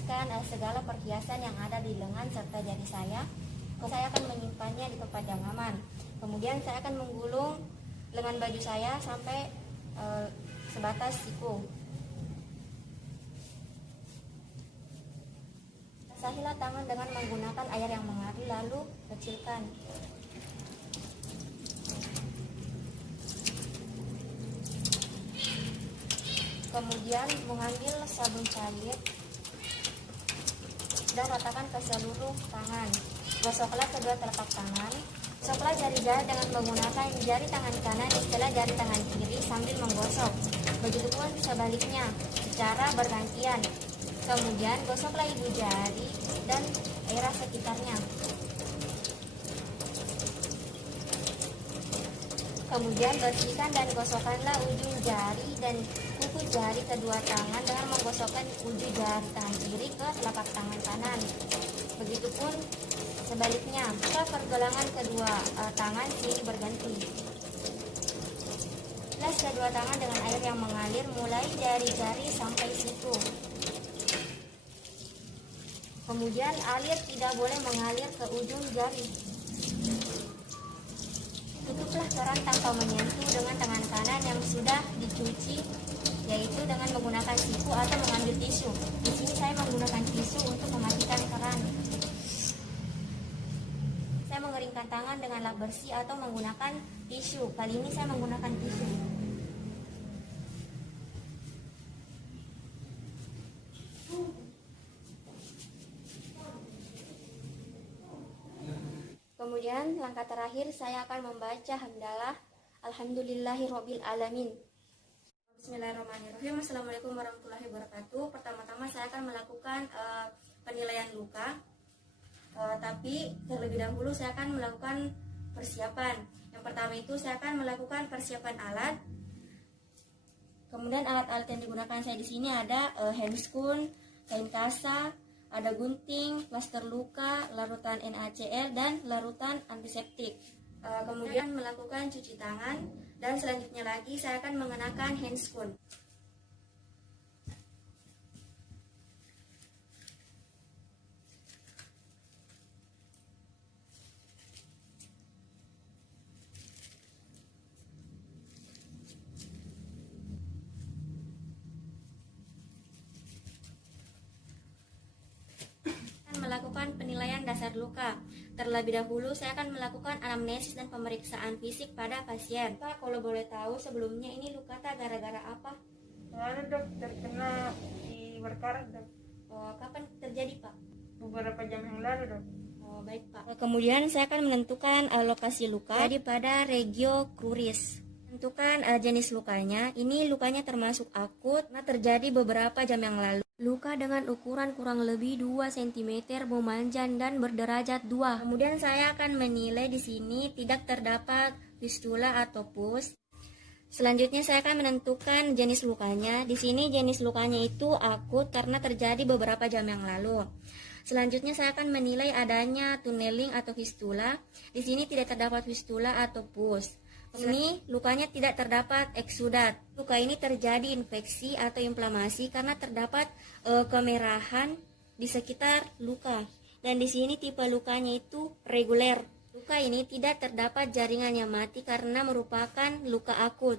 melepaskan segala perhiasan yang ada di lengan serta jari saya. Saya akan menyimpannya di tempat yang aman. Kemudian saya akan menggulung lengan baju saya sampai sebatas siku. Basahilah tangan dengan menggunakan air yang mengalir, lalu kecilkan. Kemudian mengambil sabun cair dan ratakan ke seluruh tangan. Gosoklah kedua telapak tangan. Gosoklah jari-jari dengan menggunakan jari tangan kanan setelah jari tangan kiri sambil menggosok. Begitupun sebaliknya, secara bergantian. Kemudian gosoklah ibu jari dan daerah sekitarnya. Kemudian bersihkan dan gosokkanlah ujung jari dan kuku jari kedua tangan dengan menggosokkan ujung jari tangan kiri ke telapak tangan kanan. Begitupun sebaliknya, pergelangan kedua tangan silih berganti. Las kedua tangan dengan air yang mengalir mulai dari jari sampai siku. Kemudian air tidak boleh mengalir ke ujung jari. Tutuplah keran tanpa menyentuh dengan tangan kanan yang sudah dicuci, yaitu dengan menggunakan siku atau mengambil tisu. Di sini saya menggunakan tisu untuk mematikan keran. Saya mengeringkan tangan dengan lap bersih atau menggunakan tisu. Kali ini saya menggunakan tisu. Kemudian langkah terakhir saya akan membaca hamdalah alhamdulillahirabbil alamin. Bismillahirrahmanirrahim. Assalamualaikum warahmatullahi wabarakatuh. Pertama-tama saya akan melakukan penilaian luka. Tapi terlebih dahulu saya akan melakukan persiapan. Yang pertama itu saya akan melakukan persiapan alat. Kemudian alat-alat yang digunakan saya di sini ada handscoon, kain kasa, ada gunting, plaster luka, larutan NaCl, dan larutan antiseptik. Kemudian melakukan cuci tangan, dan selanjutnya lagi saya akan mengenakan handscoon. Melakukan penilaian dasar luka. Terlebih dahulu saya akan melakukan anamnesis dan pemeriksaan fisik pada pasien. Pak, kalau boleh tahu sebelumnya ini luka gara-gara apa? Lalu dok, terkena di berkarat dok. Oh, kapan terjadi Pak? Beberapa jam yang lalu dok. Oh, baik Pak. Kemudian saya akan menentukan lokasi luka jadi pada regio cruris. Tentukan jenis lukanya. Ini lukanya termasuk akut karena terjadi beberapa jam yang lalu. Luka dengan ukuran kurang lebih 2 cm, memanjang dan berderajat 2. Kemudian saya akan menilai di sini tidak terdapat fistula atau pus. Selanjutnya saya akan menentukan jenis lukanya. Di sini jenis lukanya itu akut karena terjadi beberapa jam yang lalu. Selanjutnya saya akan menilai adanya tunneling atau fistula. Di sini tidak terdapat fistula atau pus. Ini lukanya tidak terdapat eksudat. Luka ini terjadi infeksi atau inflamasi karena terdapat kemerahan di sekitar luka. Dan di sini tipe lukanya itu reguler. Luka ini tidak terdapat jaringan yang mati karena merupakan luka akut.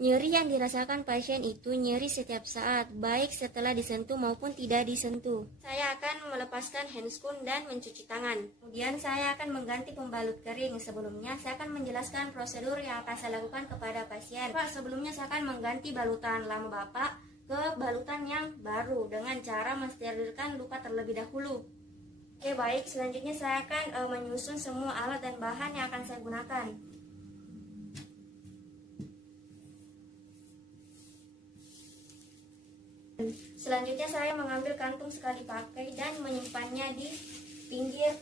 Nyeri yang dirasakan pasien itu nyeri setiap saat, baik setelah disentuh maupun tidak disentuh. Saya akan melepaskan handscoon dan mencuci tangan. Kemudian saya akan mengganti pembalut kering. Sebelumnya saya akan menjelaskan prosedur yang akan saya lakukan kepada pasien. Pak, sebelumnya saya akan mengganti balutan lama Bapak ke balutan yang baru dengan cara mensterilkan luka terlebih dahulu. Oke, baik. Selanjutnya saya akan menyusun semua alat dan bahan yang akan saya gunakan. Selanjutnya saya mengambil kantung sekali pakai dan menyimpannya di pinggir.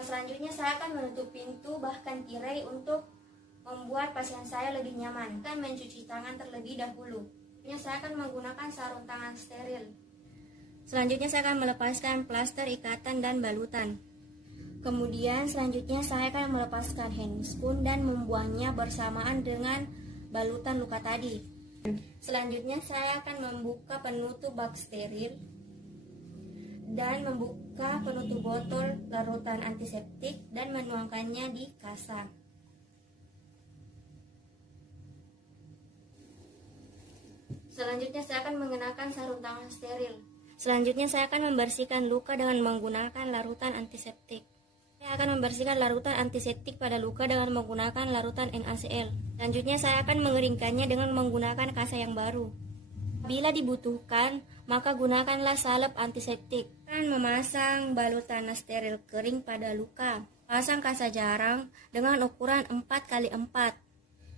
Selanjutnya saya akan menutup pintu bahkan tirai untuk membuat pasien saya lebih nyaman. Akan mencuci tangan terlebih dahulu. Saya akan menggunakan sarung tangan steril. Selanjutnya saya akan melepaskan plaster, ikatan, dan balutan. Kemudian selanjutnya saya akan melepaskan handscoon dan membuangnya bersamaan dengan balutan luka tadi. Selanjutnya saya akan membuka penutup bak steril. dan membuka penutup botol larutan antiseptik dan menuangkannya di kasa. Selanjutnya saya akan mengenakan sarung tangan steril. Selanjutnya saya akan membersihkan luka dengan menggunakan larutan antiseptik. Saya akan membersihkan larutan antiseptik pada luka dengan menggunakan larutan NaCl. Selanjutnya saya akan mengeringkannya dengan menggunakan kasa yang baru. Bila dibutuhkan, maka gunakanlah salep antiseptik. Dan memasang balutan steril kering pada luka. Pasang kasa jarang dengan ukuran 4x4.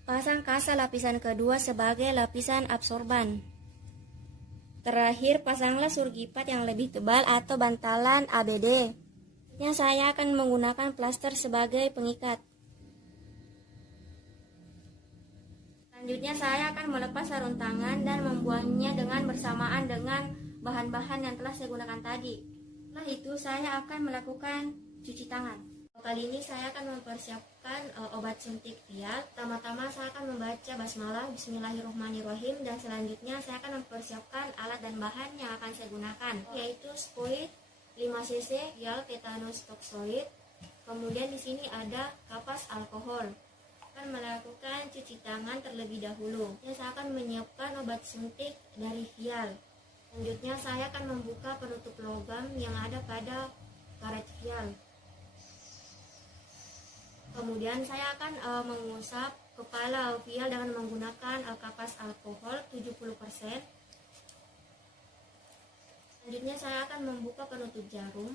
Pasang kasa lapisan kedua sebagai lapisan absorban. Terakhir, pasanglah surgipat yang lebih tebal atau bantalan ABD. Selanjutnya saya akan menggunakan plaster sebagai pengikat. Selanjutnya saya akan melepas sarung tangan dan membuangnya dengan bersamaan dengan bahan-bahan yang telah saya gunakan tadi. Setelah itu saya akan melakukan cuci tangan. Kali ini saya akan mempersiapkan obat suntik vial. Pertama-tama saya akan membaca basmalah Bismillahirrahmanirrahim, dan selanjutnya saya akan mempersiapkan alat dan bahan yang akan saya gunakan, yaitu spoid 5 cc vial tetanus toxoid. Kemudian di sini ada kapas alkohol. Akan melakukan cuci tangan terlebih dahulu. Saya akan menyiapkan obat suntik dari vial. Selanjutnya saya akan membuka penutup logam yang ada pada karet vial. Kemudian saya akan mengusap kepala vial dengan menggunakan kapas alkohol 70%. Selanjutnya saya akan membuka penutup jarum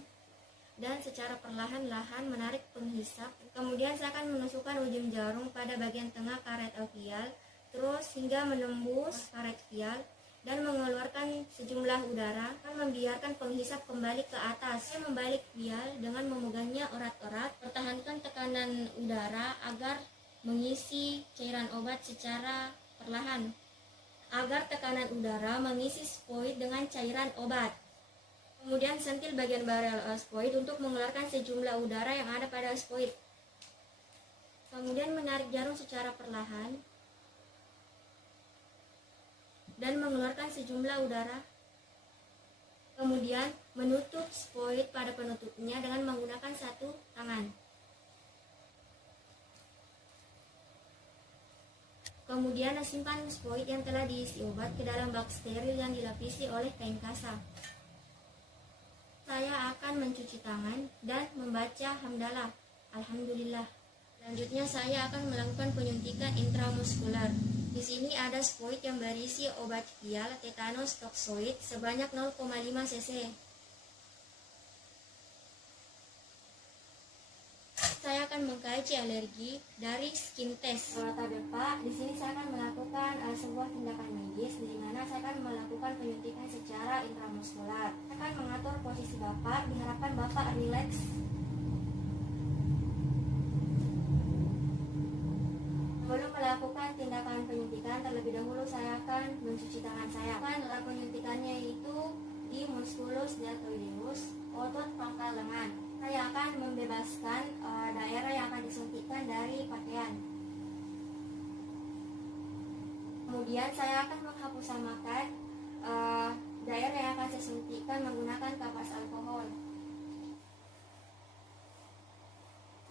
dan secara perlahan-lahan menarik penghisap. Kemudian saya akan menusukkan ujung jarum pada bagian tengah karet vial, terus hingga menembus karet vial dan mengeluarkan sejumlah udara. Akan membiarkan penghisap kembali ke atas. Saya membalik vial dengan memegangnya erat-erat. Pertahankan tekanan udara agar mengisi cairan obat secara perlahan. Agar tekanan udara mengisi spoid dengan cairan obat. Kemudian sentil bagian barel spoid untuk mengeluarkan sejumlah udara yang ada pada spoid. Kemudian menarik jarum secara perlahan dan mengeluarkan sejumlah udara. Kemudian menutup spoid pada penutupnya dengan menggunakan satu tangan. Kemudian simpan spoid yang telah diisi obat ke dalam bak steril yang dilapisi oleh kain kasa. Saya akan mencuci tangan dan membaca hamdalah, alhamdulillah. Selanjutnya saya akan melakukan penyuntikan intramuskular. Di sini ada spoid yang berisi obat vial tetanus toxoid sebanyak 0,5 cc. Saya akan mengkaji alergi dari skin test. Tabel Pak, di sini saya akan melakukan sebuah tindakan medis di mana saya akan melakukan penyuntikan secara intramuskular. Saya akan mengatur posisi Bapak, diharapkan Bapak rileks. Sebelum melakukan tindakan penyuntikan, terlebih dahulu saya akan mencuci tangan saya. Penyuntikannya itu di musculus deltoideus, otot pangkal lengan. Saya akan membebaskan daerah yang akan disuntikkan dari pakaian. Kemudian saya akan menghapusamakan daerah yang akan saya suntikkan menggunakan kapas alkohol.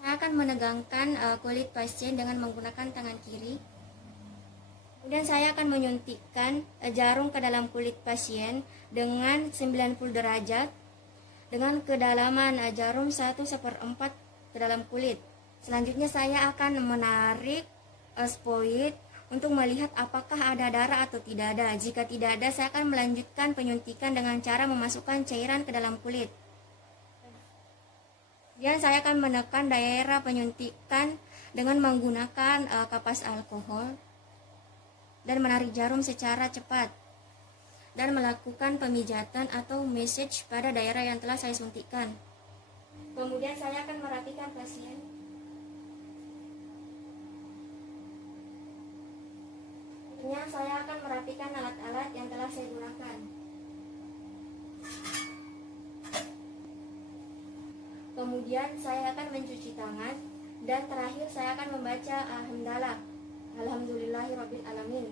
Saya akan menegangkan kulit pasien dengan menggunakan tangan kiri. Kemudian saya akan menyuntikkan jarum ke dalam kulit pasien dengan 90 derajat dengan kedalaman jarum 1/4 ke dalam kulit. Selanjutnya saya akan menarik spoid untuk melihat apakah ada darah atau tidak ada. Jika tidak ada, saya akan melanjutkan penyuntikan dengan cara memasukkan cairan ke dalam kulit. Kemudian saya akan menekan daerah penyuntikan dengan menggunakan kapas alkohol dan menarik jarum secara cepat dan melakukan pemijatan atau massage pada daerah yang telah saya suntikkan. Kemudian saya akan merapikan pasien. Selanjutnya saya akan merapikan alat-alat yang telah saya gunakan. Kemudian saya akan mencuci tangan dan terakhir saya akan membaca hamdalah. Alhamdulillahirabbil alamin.